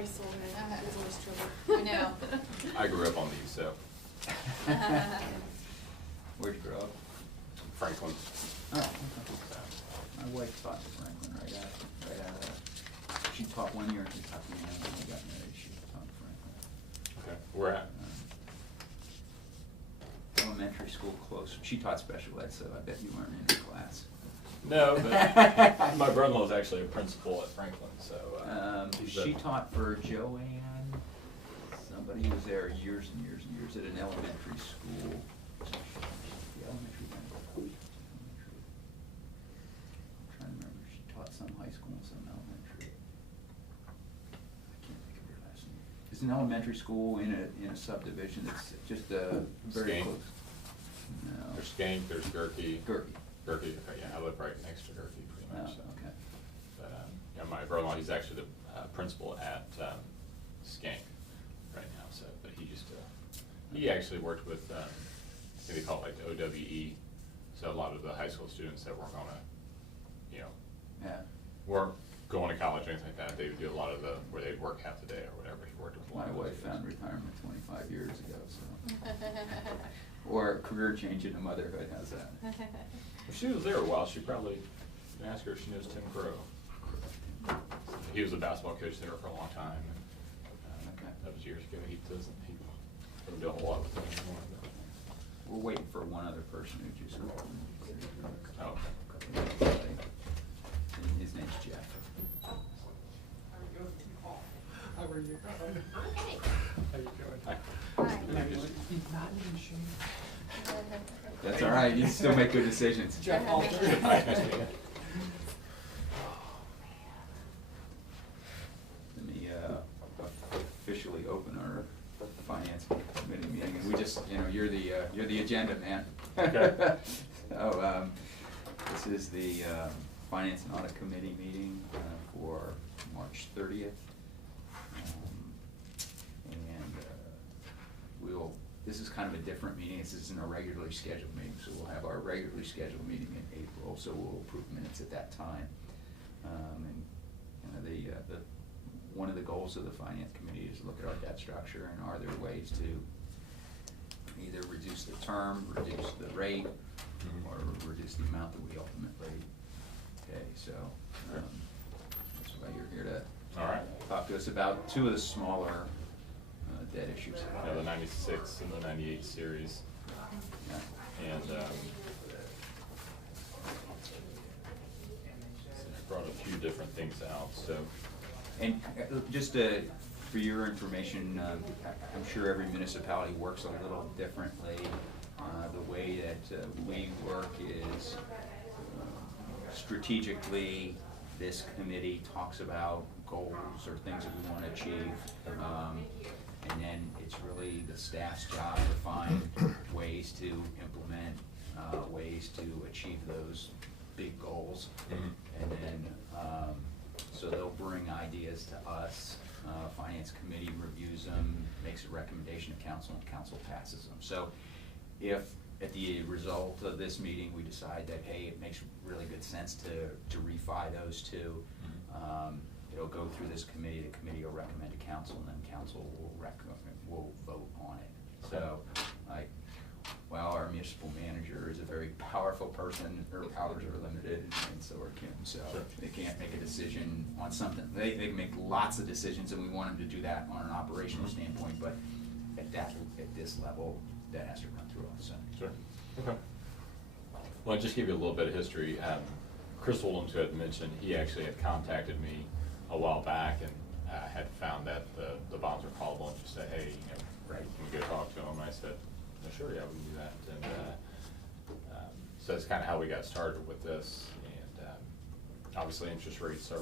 eyesore, it's always trouble. I know. I grew up on these, so Where'd you grow up? Franklin. Oh, okay. My wife taught in Franklin right out. She taught 1 year in Kentucky, and then when we got married, she taught in Franklin. Okay, where at? Elementary school close. She taught special ed, so I bet you weren't in her class. No, but my brother-in-law is actually a principal at Franklin, so. She taught for Joanne, somebody who was there years and years and years at an elementary school. The elementary one. I'm trying to remember, she taught some high school and some elementary. I can't think of her last name. It's an elementary school in a subdivision that's just very Skank. close. No. There's Skank, there's Gerke. Gerke. Gerke, okay, yeah, I live right next to Gerke pretty Oh, much, so. okay. But, yeah, my brother-in-law, he's actually the principal at Skank right now, so, but he actually worked with, I think they call it like the OWE, so a lot of the high school students that weren't gonna, Yeah. weren't going to college or anything like that, they would do a lot of where they'd work half the day or whatever, he worked with a lot My of wife those found students. retirement 25 years ago, so. Or career change into motherhood, how's that? If she was there a while, she probably, you can ask her if she knows Tim Crow. He was a basketball coach there for a long time, and Okay. that was years ago. He doesn't do a whole lot with them anymore. We're waiting for one other person who just. Oh, And his name's Jeff. How are you? Okay. How you doing? Hi. Hi. He's not even ashamed. That's all right, you still make good decisions. Jeff Alter. Nice to meet you. Let me officially open our finance committee meeting, and we just, you're the agenda man. Okay. So, this is the finance and audit committee meeting for March 30th. This is kind of a different meeting. This isn't a regularly scheduled meeting, so we'll have our regularly scheduled meeting in April, so we'll approve minutes at that time. One of the goals of the finance committee is to look at our debt structure and are there ways to either reduce the term, reduce the rate, or reduce the amount that we ultimately pay. So that's why you're here to All right. talk to us about two of the smaller debt issues. Yeah, the 96 and the 98 series. Yeah. And brought a few different things out, so. And just for your information, I'm sure every municipality works a little differently. The way that we work is strategically, this committee talks about goals or things that we want to achieve. And then it's really the staff's job to find ways to implement, ways to achieve those big goals. And then, so they'll bring ideas to us, finance committee reviews them, makes a recommendation to council, and council passes them. So if at the result of this meeting we decide that, hey, it makes really good sense to refi those two, it'll go through this committee, the committee will recommend to council, and then council will vote on it. So, our municipal manager is a very powerful person, her powers are limited, and so are Kim, so they can't make a decision on something. They can make lots of decisions, and we want them to do that on an operational standpoint, but at this level, that has to run through us, so. Sure. Okay. Well, I'll just give you a little bit of history. Chris Williams, who had mentioned, he actually had contacted me a while back and had found that the bonds were callable and just said, hey, Right. can we go talk to him? And I said, well, sure, yeah, we can do that. And so that's kind of how we got started with this. And obviously interest rates are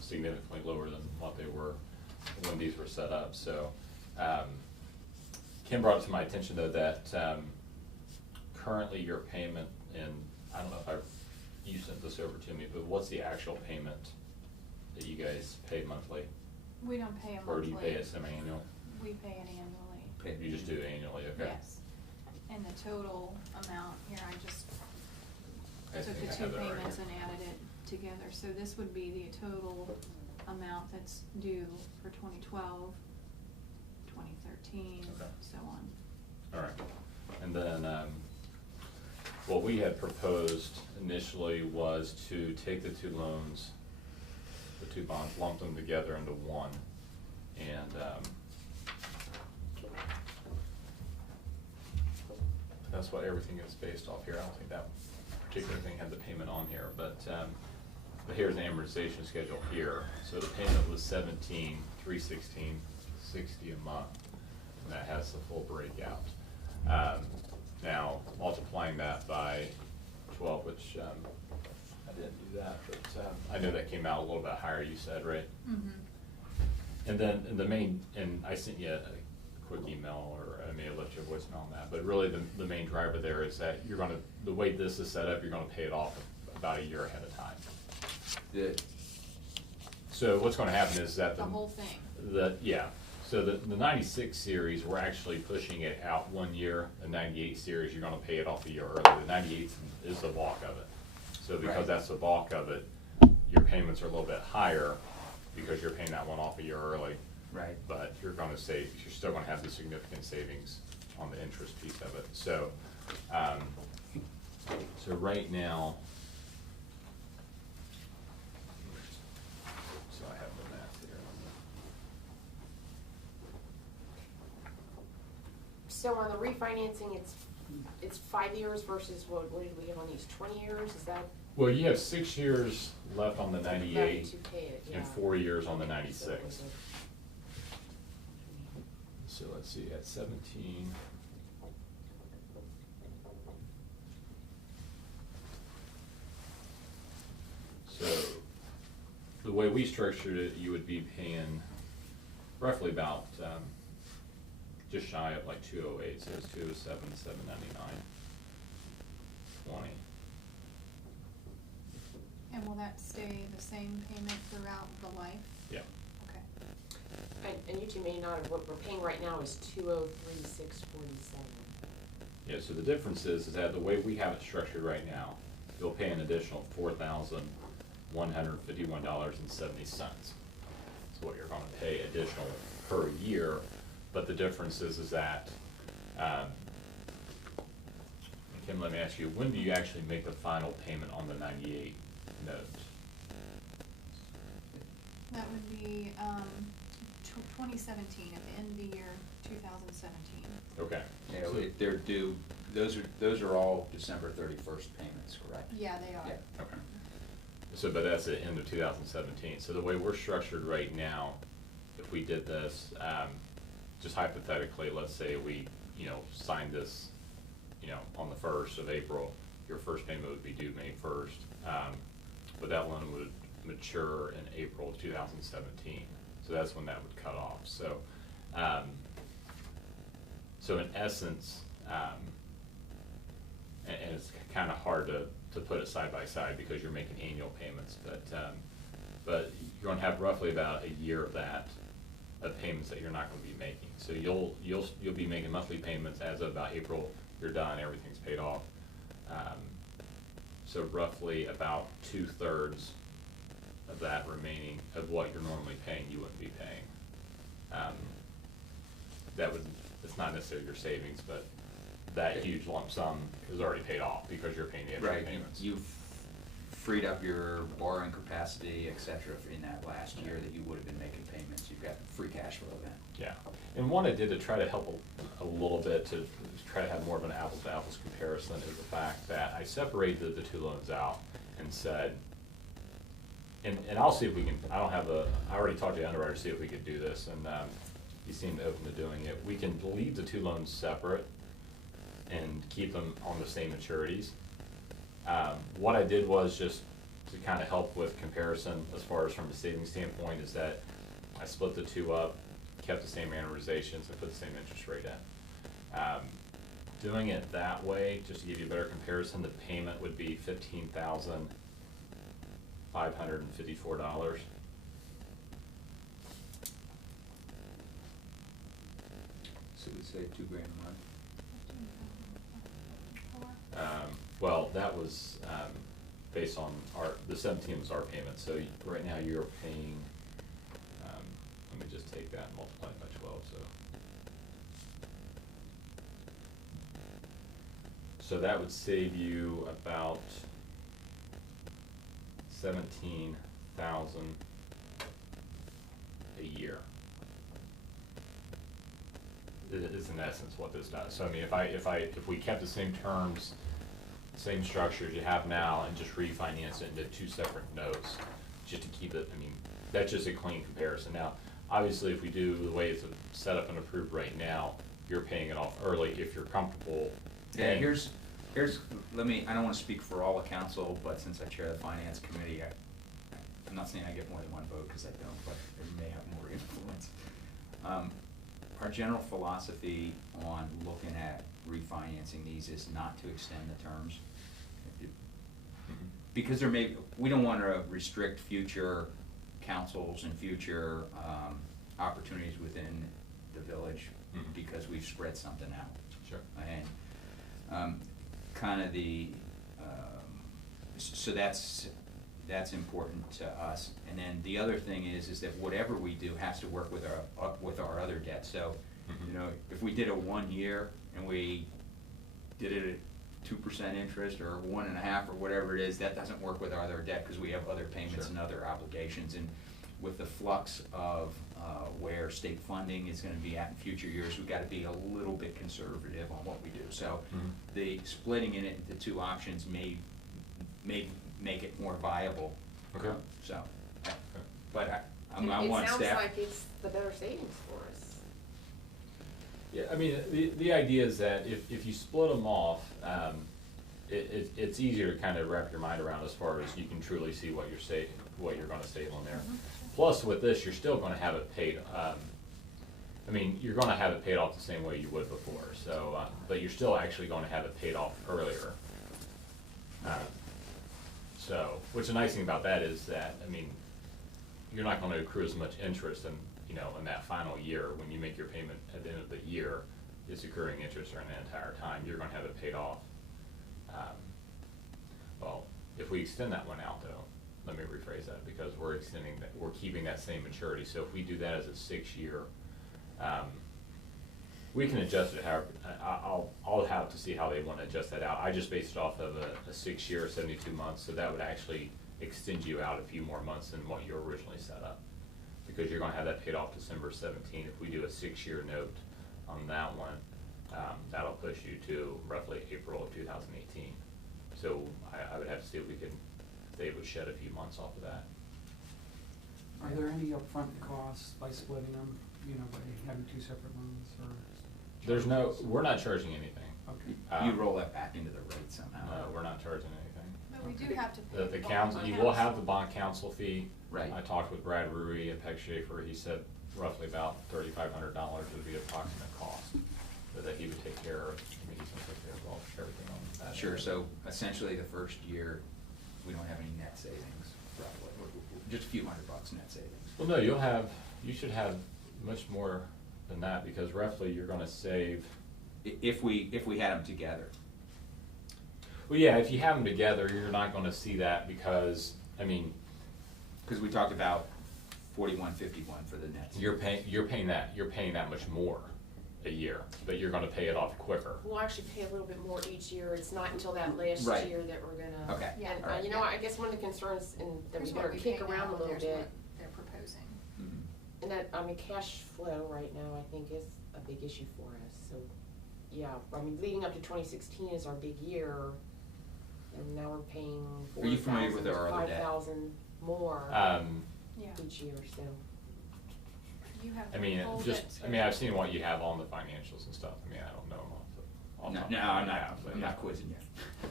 significantly lower than what they were when these were set up. So Kim brought it to my attention, though, that currently your payment, and I don't know if you sent this over to me, but what's the actual payment that you guys pay monthly? We don't pay a monthly. Or do you pay it semi-annual? We pay it annually. You just do it annually, okay? Yes. And the total amount, here, I just I took think the I two have that right payments here. and added it together. So this would be the total amount that's due for 2012, 2013, Okay. so on. All right. And then, what we had proposed initially was to take the two loans, the two bonds, lump them together into one. And, that's what everything is based off here. I don't think that particular thing had the payment on here, but here's the amortization schedule here. So the payment was $17,316.60 a month, and that has the full breakout. Now, multiplying that by 12, which I didn't do that, but I know that came out a little bit higher, you said, right? Mm-hmm. And then and I sent you a quick email, or I may have left you a voicemail on that, but really the main driver there is that the way this is set up, you're gonna pay it off about a year ahead of time. So what's gonna happen is that The whole thing. So the 96 series, we're actually pushing it out 1 year. The 98 series, you're gonna pay it off a year early. The 98 is the bulk of it. So because Right. that's the bulk of it, your payments are a little bit higher because you're paying that one off a year early. Right. But you're still gonna have the significant savings on the interest piece of it. So, so right now, so I have the math here. So on the refinancing, it's 5 years versus what did we have on these, 20 years, is that? Well, you have 6 years left on the Left 98 to pay it, and yeah. 4 years on the So it 96. was So let's see, at 17. So the way we structured it, you would be paying roughly about just shy of like 208, so it's 207, 799, 20. And will that stay the same payment throughout the life? Yeah. Okay. And you two may not have, what we're paying right now is 203,647. Yeah, so the difference is that the way we have it structured right now, you'll pay an additional $4,151.70. That's what you're gonna pay additional per year, but the difference is that, Kim, let me ask you, when do you actually make the final payment on the 98 note? That would be 2017, at the end of the year 2017. Okay. Yeah, So- they're due, those are all December 31st payments, correct? Yeah, they are. Yeah. Okay. So, but that's the end of 2017. So the way we're structured right now, if we did this, just hypothetically, let's say we, signed this, on the 1st of April, your first payment would be due May 1st. But that loan would mature in April of 2017. So that's when that would cut off. So, so in essence, and it's kind of hard to put it side by side because you're making annual payments, but you're gonna have roughly about a year of that, of payments that you're not gonna be making. So you'll be making monthly payments as of about April, you're done, everything's paid off. So roughly about 2/3 of that remaining, of what you're normally paying, you wouldn't be paying. It's not necessarily your savings, but that huge lump sum is already paid off because you're paying the extra Right, payments. you've freed up your borrowing capacity, et cetera, in that last year that you would have been making payments. You've got free cash flow then. Yeah, and what I did to try to help a little bit, to try to have more of an apples to apples comparison, is the fact that I separated the two loans out and said, and I'll see if we can, I already talked to the underwriter to see if we could do this, and he seemed open to doing it. We can leave the two loans separate and keep them on the same maturities. What I did was just to kind of help with comparison as far as from a savings standpoint is that I split the two up, kept the same amortizations, and put the same interest rate in. Doing it that way, just to give you a better comparison, the payment would be $15,554. So we say $2,000 a month. Well, that was based on the 17 was our payment, so right now you're paying Let me just take that and multiply it by 12, so that would save you about 17,000 a year. Is in essence what this does. So I mean, if we kept the same terms, same structures you have now, and just refinance it into two separate notes, just to keep it, I mean, that's just a clean comparison. Now, obviously, if we do the way it's set up and approved right now, you're paying it off early if you're comfortable. Yeah, paying. here's, I don't wanna speak for all the council, but since I chair the finance committee, I'm not saying I get more than one vote, cause I don't, but it may have more influence. Our general philosophy on looking at refinancing these is not to extend the terms. Because we don't wanna restrict future councils and future, opportunities within the village, Mhm. because we've spread something out. Sure. And, kind of so that's important to us. And then the other thing is that whatever we do has to work with our other debt. So, Mhm. you know, if we did a 1 year and we did it at 2% interest or 1.5% or whatever it is, that doesn't work with our other debt because we have other payments Sure. and other obligations. And with the flux of where state funding is gonna be at in future years, we've gotta be a little bit conservative on what we do. So Mhm. the splitting it into two options may make it more viable. Okay. So, but I'm And on it one sounds step. like it's the better savings for us. Yeah, I mean, the idea is that if you split them off, it's easier to kind of wrap your mind around as far as you can truly see what you're gonna save on there. Plus, with this, you're still gonna have it paid, I mean, you're gonna have it paid off the same way you would before, so, but you're still actually gonna have it paid off earlier. So, which the nice thing about that is that, I mean, you're not gonna accrue as much interest in, you know, in that final year. When you make your payment at the end of the year, it's accruing interest during the entire time. You're gonna have it paid off. Well, if we extend that one out though, let me rephrase that, because we're keeping that same maturity. So if we do that as a 6-year, we can adjust it however, I'll have to see how they wanna adjust that out. I just based it off of a 6-year, 72 months, so that would actually extend you out a few more months than what you originally set up. Because you're gonna have that paid off December 17. If we do a 6-year note on that one, that'll push you to roughly April of 2018. So I would have to see if they would shed a few months off of that. Are there any upfront costs by splitting them, you know, by having two separate loans or? We're not charging anything. Okay. You roll that back into the rate somehow. No, we're not charging anything. But we do have to pay. The bond council, you will have the bond council fee. Right. I talked with Brad Rui at Peck Schaefer. He said roughly about $3,500 would be the approximate cost that he would take care of. I mean, he's gonna take care of everything on that. Sure, so essentially the first year, we don't have any net savings, roughly, just a few $100 net savings. Well, no, you should have much more than that, because roughly you're gonna save. If we had them together. Well, yeah, if you have them together, you're not gonna see that because, I mean, Because we talked about 41.51 for the net. you're paying that much more a year, but you're gonna pay it off quicker. We'll actually pay a little bit more each year. It's not until that last Right. year that we're gonna. Okay. Yeah. And, Alright. you know, I guess one of the concerns, and that we Here's better what we kick pay around now, a little there's bit, what they're proposing. Mhm. and that, I mean, cash flow right now, I think is a big issue for us, so, yeah, I mean, leading up to 2016 is our big year, and now we're paying Are you familiar with 4,000 our to other debt? 5,000 more Yeah. each year, so. You have I mean, full just, debt I mean, I've schedule. seen what you have on the financials and stuff. I mean, I don't know them off the No, top no, of my I'm head, not, but I'm yeah. not quizzing you.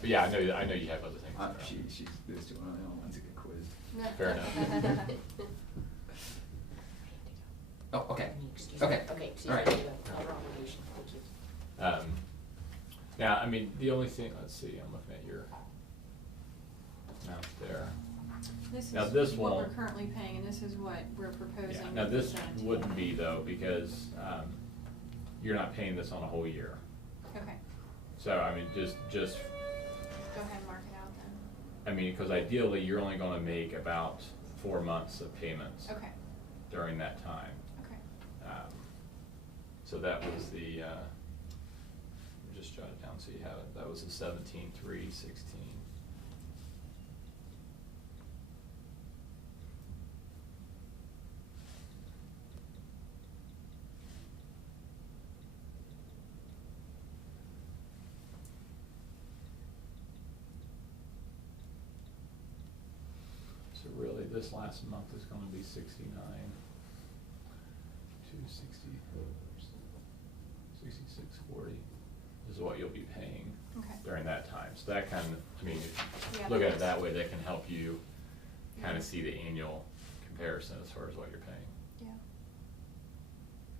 But yeah, I know you have other things. She's this to one of the only ones that get quizzed. No. Fair enough. Oh, okay, Excuse okay. me. Okay, so All you right. have the other obligation, thank you. Now, I mean, the only thing, let's see, I'm looking at your amount there. This Now, is this what we're won't- currently paying, and this is what we're proposing. Yeah, now to this present to you. wouldn't be though, because, you're not paying this on a whole year. Okay, So, I mean, just, go ahead and mark it out then. I mean, because ideally, you're only gonna make about 4 months of payments. Okay, during that time. Okay. So that was the, just jot it down so you have it, that was the 17,316. So really, this last month is gonna be 69, 260, 6640 is what you'll be paying Okay. during that time. So that kind of, I mean, if Yeah, you look at it that's- that way, that can help you kind Yeah. of see the annual comparison as far as what you're paying. Yeah.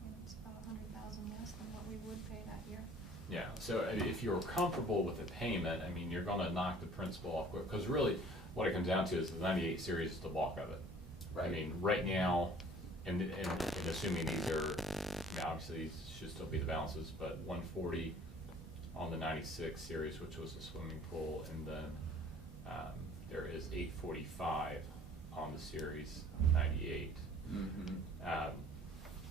And it's about 100,000 less than what we would pay that year. Yeah, so I mean, if you're comfortable with the payment, I mean, you're gonna knock the principal off quick, because really, what it comes down to is the 98 series is the bulk of it. I Right. mean, right now, and assuming these are, I mean, obviously, these should still be the balances, but 140 on the 96 series, which was the swimming pool, and then there is 845 on the series 98.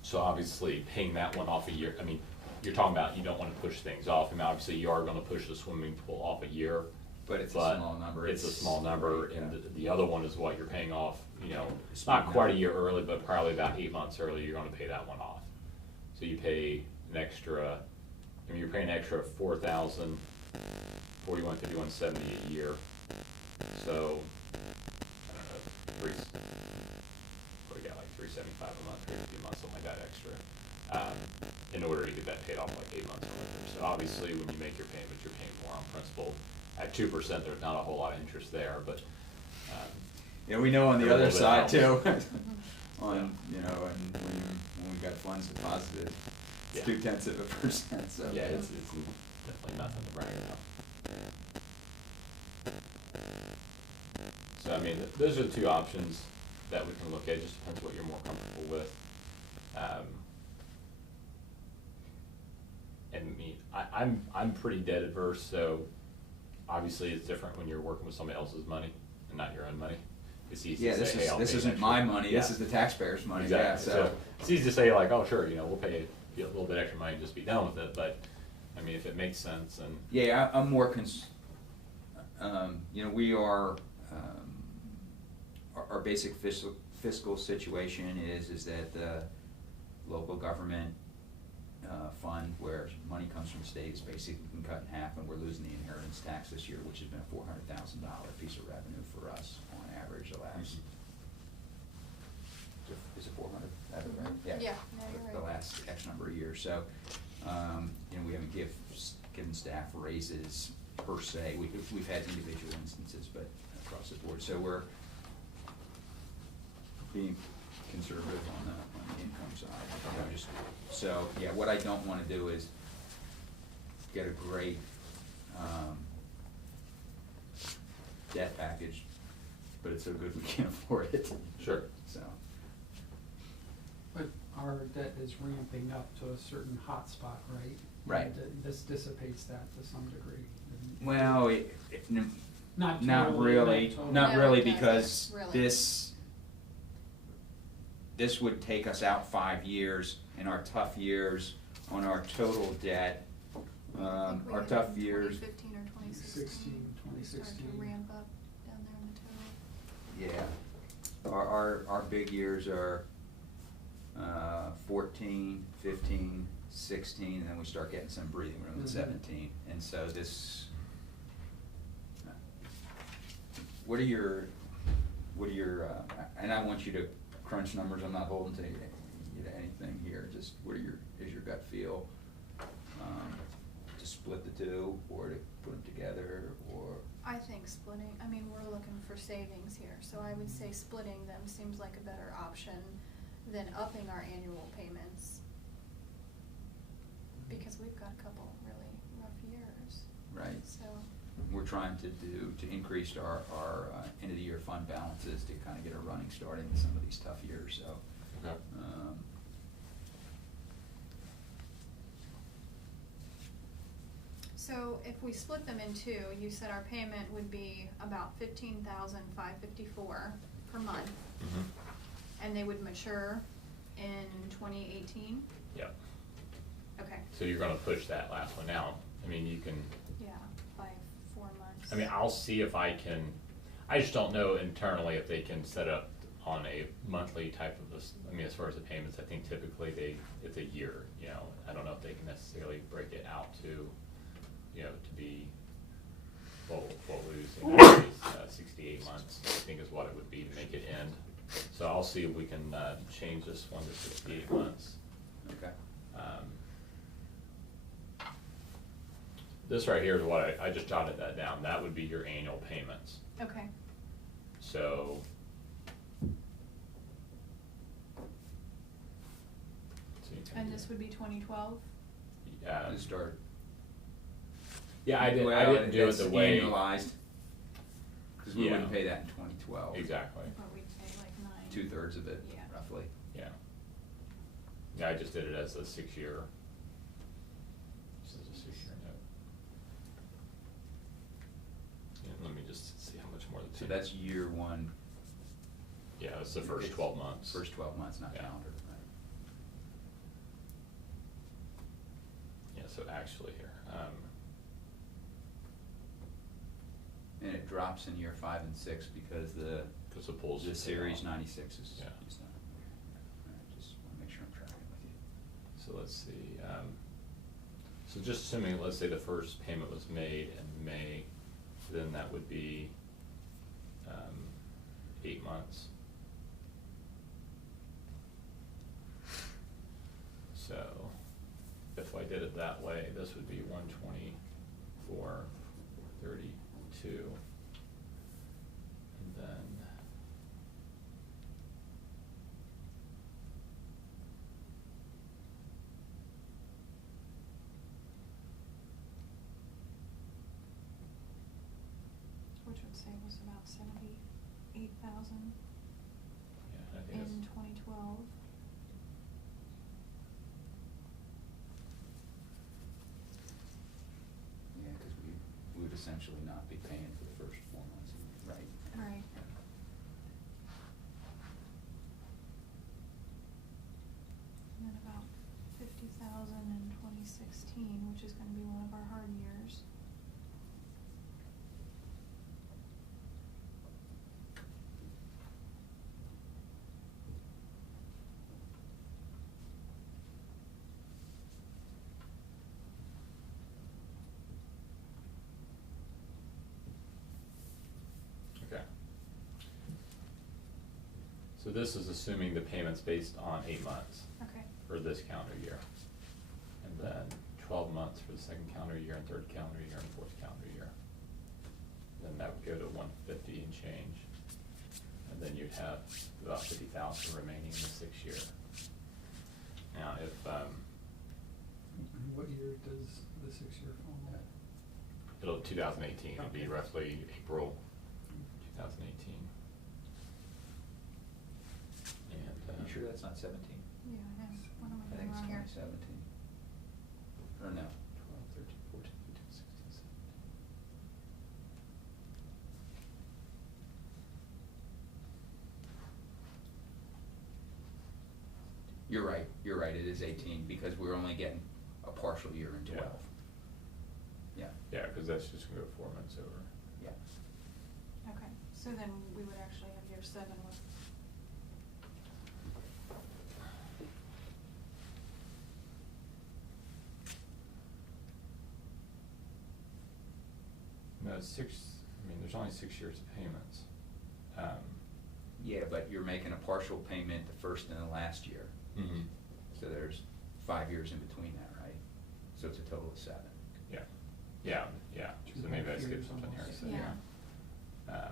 So obviously, paying that one off a year, I mean, you're talking about you don't want to push things off. I mean, obviously, you are going to push the swimming pool off a year. But it's a small number. It's a small number, and Yeah. the other one is what you're paying off, you know, Speed not quite a number. year early, but probably about 8 months early, you're gonna pay that one off. So you pay an extra, I mean, you're paying an extra 4,000, 41, 51, 70 a year. So, I don't know, what do you got, like 375 a month, 350 a month, something like that extra, in order to get that paid off like 8 months earlier. So obviously, when you make your payments, you're paying more on principal. At 2%, there's not a whole lot of interest there, but, Yeah, we know on the Every other little side too, bit on, you know, and when we got funds deposited, Yeah. it's 0.2%, so. yeah, it's definitely nothing to brag about. So, I mean, those are the two options that we can look at, just depends what you're more comfortable with. And me, I'm pretty debt adverse, so obviously it's different when you're working with somebody else's money and not your own money. It's easy Yeah, to say, hey, I'll this pay isn't extra. my money, this Yeah. is the taxpayers' money, yeah, Exactly, so. it's easy to say like, oh, sure, you know, we'll pay you a little bit extra money, just be done with it, but, I mean, if it makes sense and. Yeah, I'm more you know, we are, our basic fiscal situation is that the local government fund where money comes from the state is basically been cut in half, and we're losing the inheritance tax this year, which has been a $400,000 piece of revenue for us on average the last. Is it 400? Is that right? Yeah, no, you're The right. last X number of years, so, you know, we haven't given staff raises per se, we've had individual instances, but across the board, so we're being conservative on the income side, you know, just, so, yeah, what I don't wanna do is get a great, debt package, but it's so good we can't afford it. Sure. So, But our debt is ramping up to a certain hot spot, right? Right. And this dissipates that to some degree. well, Not not totally, really, not totally. not No, really, it doesn't, because really. this would take us out 5 years, and our tough years on our total debt, I think we our hit tough in years. 2015 or 2016. 2016. Started to ramp up down there in the total. Yeah, our big years are 14, 15, 16, and then we start getting some breathing room at Mhm. 17, and so this, what are your, and I want you to crunch numbers, I'm not holding to you to anything here, just is your gut feel, to split the two, or to put them together, or? I think splitting, I mean, we're looking for savings here, so I would say splitting them seems like a better option than upping our annual payments. Because we've got a couple really rough years. Right. So, We're trying to increase our end of the year fund balances to kind of get a running start in some of these tough years, so. Okay. so if we split them in two, you said our payment would be about $15,554 per month, Mhm. and they would mature in 2018? Yep. Okay, So you're gonna push that last one out. I mean, you can, yeah, by 4 months. I mean, I'll see if I can, I just don't know internally if they can set up on a monthly type of this, I mean, as far as the payments, I think typically it's a year, you know. I don't know if they can necessarily break it out to, you know, to be, what we're losing is 68 months, I think is what it would be to make it end. So I'll see if we can change this one to 68 months. Okay. This right here is what I just jotted that down. That would be your annual payments. Okay, So. and this would be 2012? To start. Yeah, I didn't do it That's the way. annualized, cause we Yeah. wouldn't pay that in 2012. Exactly, But we'd pay like 9. 2/3 of it, Yeah. roughly. yeah. Yeah, I just did it as a 6-year. This is a 6-year note. Yeah, let me just see how much more the So payment- that's year one. Yeah, it's the first It's 12 months. First 12 months, not Yeah. calendar, right? Yeah, so actually here, And it drops in year 5 and 6 because the because the pool's. the series 96 is Yeah. done. Alright, just wanna make sure I'm tracking with you. So let's see, so just assuming, let's say the first payment was made in May, then that would be, 8 months. So, if I did it that way, this would be 124, 32, and then. Which would save us about 78,000 Yeah, I think in it's. 2012. Yeah, cause we would essentially not be paying for the first 4 months, right? Right. And then about 50,000 in 2016, which is gonna be one of our hard years. Okay. So this is assuming the payment's based on 8 months Okay, for this calendar year. And then 12 months for the second calendar year and third calendar year and fourth calendar year. Then that would go to 150 and change. And then you'd have about 50,000 remaining in the 6th year. Now, if, And what year does the 6-year fall at? it'll, 2018, it'll be Okay. roughly April 2018. And, You sure that's not 17? yeah, I am. What am I I think doing it's wrong here? 2017. Or no? 12, 13, 14, 15, 16, 17. You're right, it is 18, because we're only getting a partial year in 12. Yeah, Yeah, because that's just gonna go 4 months over. yeah. Okay, so then we would actually have year 7 with. No, it's 6, I mean, there's only 6 years of payments. Yeah, but you're making a partial payment the first and the last year, Mhm. so there's 5 years in between that, right? So it's a total of 7. Yeah, yeah, yeah, so maybe I skipped 2.5 something here, years so, Yeah. yeah.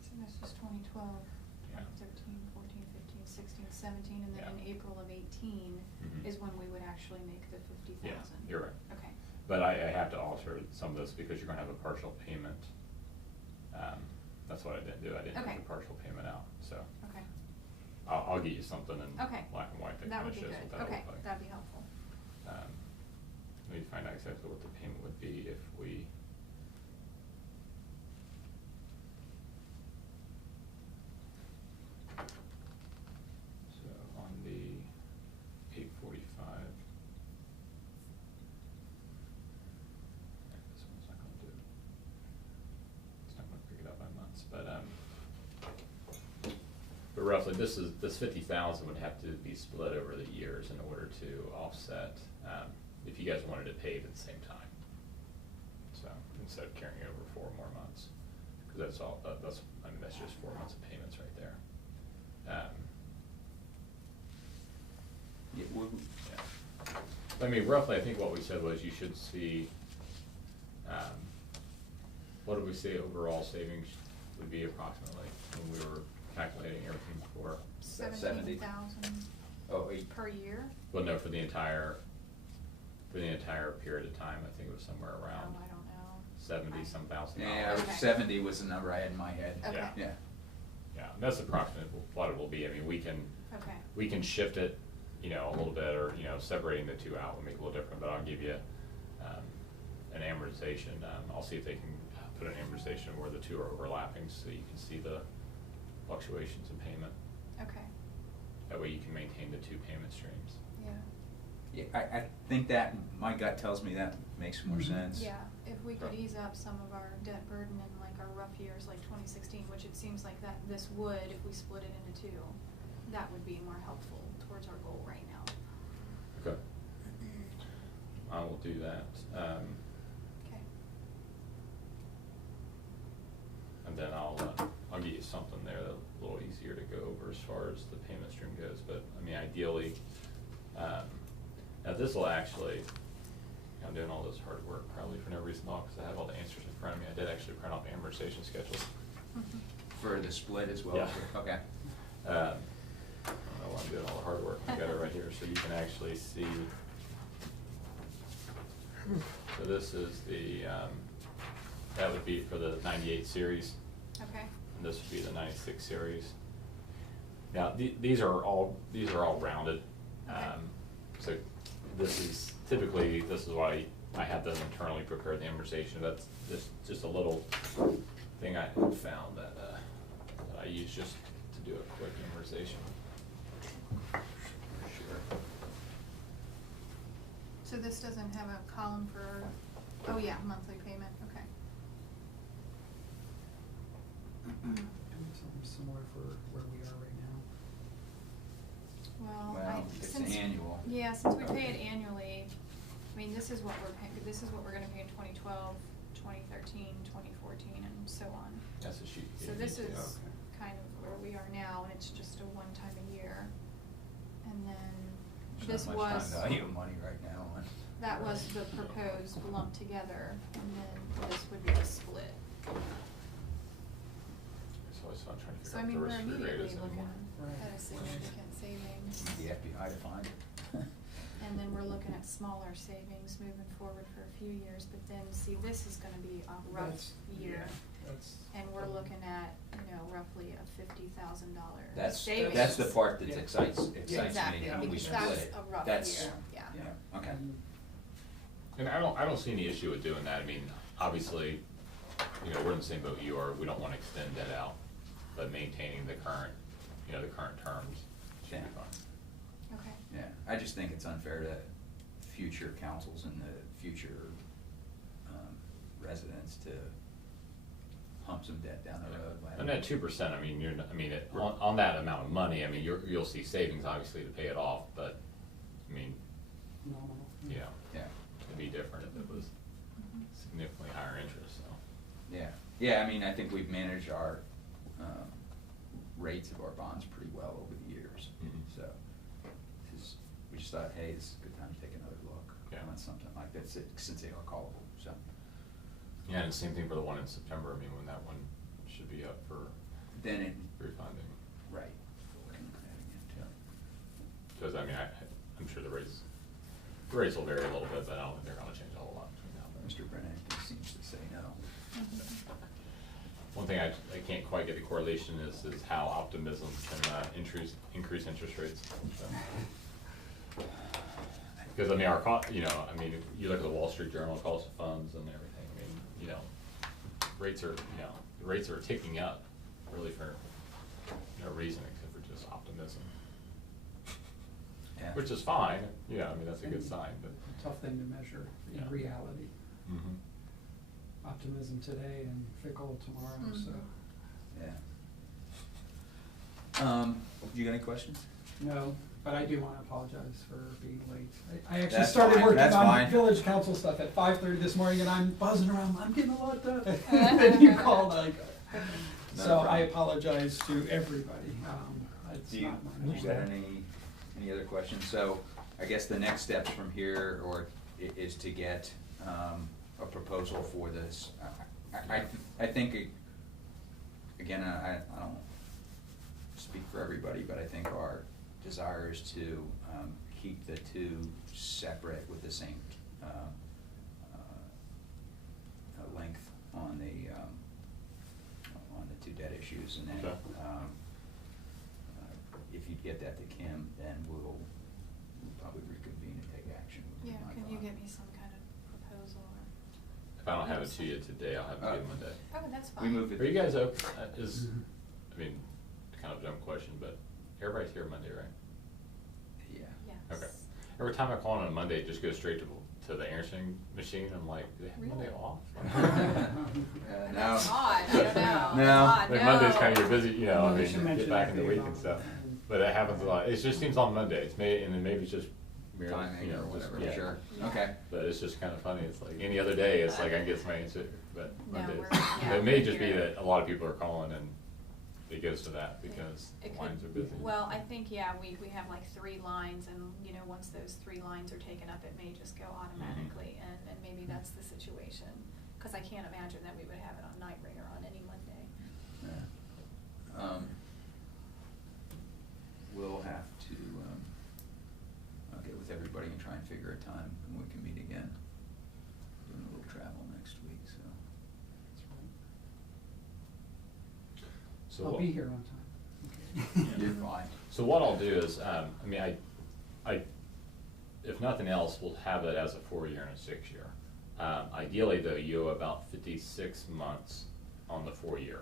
So this was 2012, Yeah. 13, 14, 15, 16, 17, and then in Yeah. April of 18 Mhm. is when we would actually make the 50,000. Yeah, you're right. Okay, But I have to alter some of this because you're gonna have a partial payment. That's what I didn't do, I didn't Okay. take the partial payment out, so. okay, I'll get you something in Okay. black and white that that kinda would be shows good, what that'll okay, look like. that'd be helpful. Let me find out exactly what the payment would be if we. But roughly, this 50,000 would have to be split over the years in order to offset, if you guys wanted to pay it at the same time. So, instead of carrying it over 4 more months, because that's all, that's just 4 months of payments right there. Yeah, well, I mean, roughly, I think what we said was you should see, what did we say overall savings would be approximately when we were calculating everything before? 17,000 oh, per year? Well, no, for the entire period of time, I think it was somewhere around Oh, I don't know. 70-some thousand yeah, dollars. Okay. 70 was the number I had in my head. Okay. Yeah. Yeah. Yeah, and that's approximately what it will be. I mean, Okay. we can shift it, you know, a little bit, or, you know, separating the two out will make it a little different, but I'll give you, an amortization. I'll see if they can put an amortization where the two are overlapping, so you can see the fluctuations in payment. Okay, That way you can maintain the 2 payment streams. yeah. Yeah, I think that, my gut tells me that makes more Mhm. sense. Yeah, if we could Right. ease up some of our debt burden in like our rough years, like 2016, which it seems like that this would, if we split it into 2, that would be more helpful towards our goal right now. Okay. I will do that. Okay. And then I'll get you something there that's a little easier to go over as far as the payment stream goes, but, I mean, ideally, now this will actually, I'm doing all this hard work probably for no reason at all, because I have all the answers in front of me. I did actually print out the amortization schedules. Mhm. For the split as well? Yeah. Okay. I don't know why I'm doing all the hard work. I got it right here, so you can actually see. So this is the, that would be for the 98 series. Okay. And this would be the 96 series. Now, these are all rounded. Okay. So this is why I have them internally prepared the amortization. That's just a little thing I found that I use just to do a quick amortization. Sure. So this doesn't have a column for, oh yeah, monthly payment, okay. Doing something similar for where we are right now. Well, Well, it's since, annual. yeah, since we pay it annually, I mean, this is what we're paying, this is what we're gonna pay in 2012, 2013, 2014, and so on. That's a sheet. So this is Okay. kind of where we are now, and it's just a one-time a year. And then There's this not much was, time value of money right now on. that was the proposed lumped together, and then this would be the split. So I'm trying to So I figure mean, out we're the risk-free rate immediately is looking anymore. at a significant savings. The FBI to find it. And then we're looking at smaller savings moving forward for a few years, but then, see, this is gonna be a rough That's- year. yeah, that's- And we're looking at, roughly a $50,000 That's, savings. that's the part that Yeah. excites me Exactly, when we because split that's it. a rough That's- year, yeah. Yeah, okay. And I don't see any issue with doing that. I mean, obviously, we're in the same boat you are. We don't want to extend that out, but maintaining the current, the current terms should be Yeah. fine. Okay. Yeah, I just think it's unfair to future councils and the future residents to hump some debt down the road. And that 2%, I mean, on that amount of money, I mean, you'll see savings obviously to pay it off, but, I mean, Nominal. Yeah, it'd be different if it was Mhm. significantly higher interest, so. yeah, I mean, I think we've managed our rates of our bonds pretty well over the years. Mhm. So, we just thought, hey, this is a good time to take another look Yeah. on something like that, since they are callable, so. Yeah, and same thing for the one in September. I mean, when that one should be up for Then it, refunding. right. Looking at that again, too. Because, I mean, I'm sure the rates will vary a little bit, but I don't think they're gonna change a whole lot between now and then. Mr. Brennan seems to say no. Mhm. One thing I can't quite get the correlation is how optimism can increase interest rates. So. Because, I mean, you look at the Wall Street Journal, cost of funds and everything, I mean, rates are ticking up really for no reason except for just optimism. Yeah. Which is fine, I mean, that's a good And sign, but. a tough thing to measure in Yeah. reality. Mhm. Optimism today and fickle tomorrow, so. Mhm. Yeah. You got any questions? No, but I do wanna apologize for being late. I actually That's started fine, working that's on fine. village council stuff at 5:30 this morning, and I'm buzzing around, I'm getting a lot done. And then you called, so I problem. apologize to everybody. It's Do you, not my you got fault. any other questions? So, I guess the next steps from here, is to get, a proposal for this. I think, again, I don't speak for everybody, but I think our desire is to, keep the two separate with the same, length on the two debt issues, and then, Okay. If you get that to Kim, then we'll probably reconvene and take action. would be Yeah, my can you thought. get me some kind of proposal or? If I don't have it to you today, I'll have it to you Monday. Oh, that's fine. We moved it. Are you guys open, I mean, kind of a dumb question, but everybody's here Monday, right? Yeah. Yes. Okay. Every time I call on a Monday, it just goes straight to the answering machine. I'm like, do they have Monday Really? off? No. That's odd, I don't know. No. That's odd, Like Monday's kind of no. your busy, you know, I They should mean, mention get back that in the to week you and all. stuff. But it happens a lot. It just seems on Mondays, and then maybe it's just merely, Timing you know, or just- whatever, yeah. sure, Yeah. okay. But it's just kind of funny. It's like any other day, it's like I can get my answer, but No, Mondays. we're- yeah, It may we're just be here. that a lot of people are calling and it goes to that because It the could- lines are busy. Well, I think, yeah, we have like 3 lines, and, you know, once those 3 lines are taken up, it may just go automatically, and maybe that's the situation. Cause I can't imagine that we would have it on Night Ringer on any Monday. Yeah. We'll have to, I'll get with everybody and try and figure a time when we can meet again. Doing a little travel next week, so. So I'll what- be here on time. Okay. You're fine. So what I'll do is, I mean, I, if nothing else, we'll have it as a 4-year and a 6-year. Ideally, though, you owe about 56 months on the 4-year,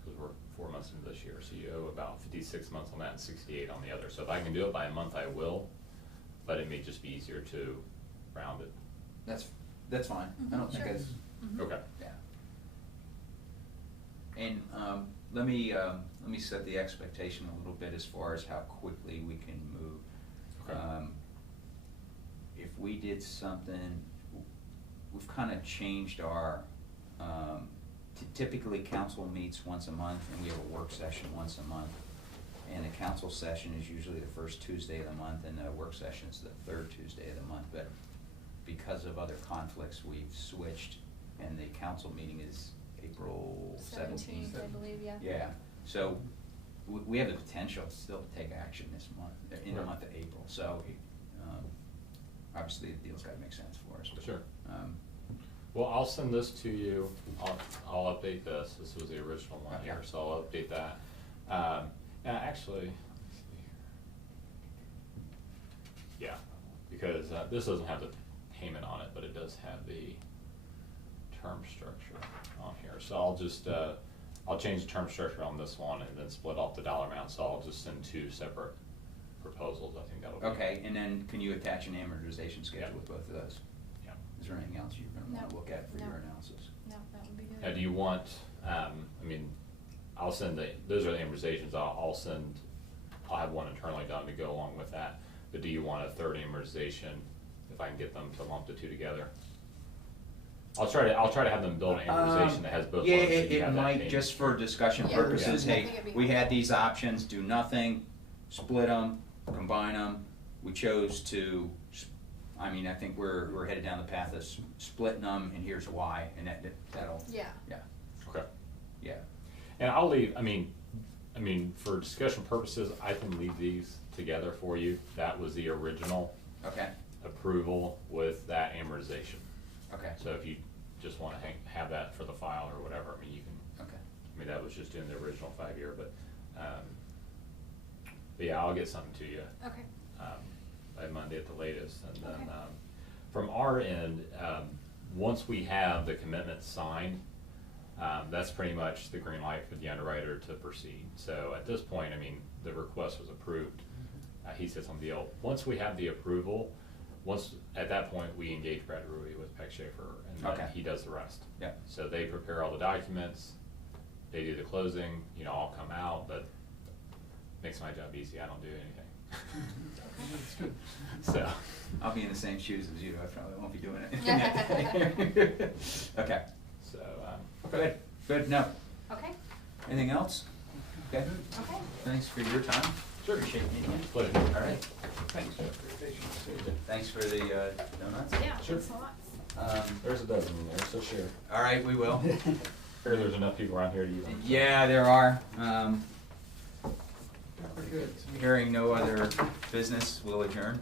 because we're 4 months into this year, so you owe about 56 months on that and 68 on the other. So if I can do it by a month, I will, but it may just be easier to round it. That's fine. I don't think Sure. it's, Mhm. Okay. yeah. And, let me set the expectation a little bit as far as how quickly we can move. Okay. If we did something, we've kind of changed our, typically council meets once a month, and we have a work session once a month. And the council session is usually the first Tuesday of the month, and the work session is the third Tuesday of the month. But because of other conflicts, we've switched, and the council meeting is April 17th. I believe, yeah. Yeah, so we have the potential still to take action this month, in the Right. month of April, so, obviously the deal's gotta make sense for us, but. Sure. um, Well, I'll send this to you. I'll update this. This was the original one Okay. here, so I'll update that. And actually, let me see here. Yeah, because this doesn't have the payment on it, but it does have the term structure on here. So I'll just, I'll change the term structure on this one and then split off the dollar amount. So I'll just send 2 separate proposals. I think that'll be. Okay, and then can you attach an amortization schedule Yeah. with both of those? Yeah. Is there anything else you're gonna wanna No. look at for No. your analysis? No, that would be good. Now, do you want, I mean, I'll send those are the amortizations, I'll have one internally done to go along with that. But do you want a third amortization, if I can get them to lump the 2 together? I'll try to have them build an amortization that has both Yeah, lumps, so you it have that might, payment. just for discussion Yeah. purposes, Yeah. I hey, think it'd be we had helpful. these options, do nothing, split them, combine them. We chose to, I mean, I think we're headed down the path of splitting them, and here's why, and that'll, Yeah. yeah, Okay. yeah. And I'll leave, I mean, for discussion purposes, I can leave these together for you. That was the original Okay, approval with that amortization. okay, So if you just wanna have that for the file or whatever, I mean, you can, okay. I mean, that was just in the original 5-year, but yeah, I'll get something to you, Okay. by Monday at the latest, and then, Okay. from our end, once we have the commitment signed, that's pretty much the green light for the underwriter to proceed. So at this point, I mean, the request was approved. He sits on the deal. Once we have the approval, at that point, we engage Brad Ruby with Peck Schaefer, and then Okay. he does the rest. Yeah. So they prepare all the documents, they do the closing, I'll come out, but makes my job easy, I don't do anything. That's good. So, I'll be in the same shoes as you, I probably won't be doing it. Okay, so, good, good, no, Okay, anything else? Okay, okay. thanks for your time. Sure. Appreciate meeting you. pleasure. All right, thanks. Thanks for the donuts. Yeah, Sure. thanks a lot. There's a dozen in there, so share. All right, we will. Sure, there's enough people around here to eat them. Yeah, there are. We're good. Hearing no other business, we'll adjourn.